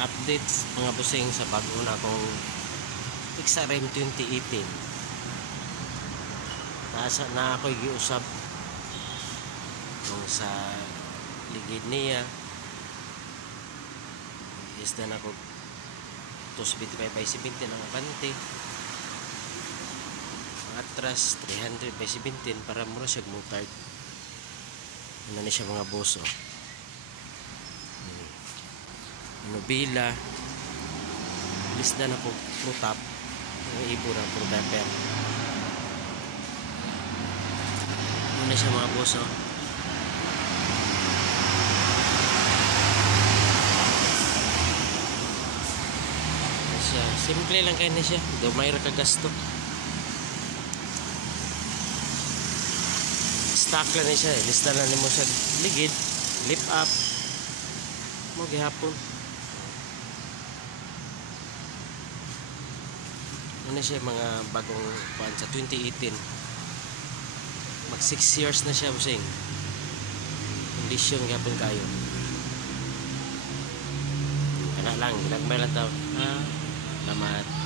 updates mga busing sa bago na kong XRM 2018. Nasa na ako'y giusab kung sa ligid niya isda na ko 275/17 ang abante, ang atras 300/17 para mura siya mutard. Ano na siya mga boso, nobila lisda na ko protap ang ibo ng protaper. Ano na siya mga boso, simple lang kayo na siya, gamay ra ka gasto. Stock lang na siya, lista lang mo sa ligid, lift up mo gihapon. Ano siya mga bagong kuan sa 2018, mag 6 years na siya busing. Condition gihapon kayo, kana lang ginagmay lang tao. Salamat.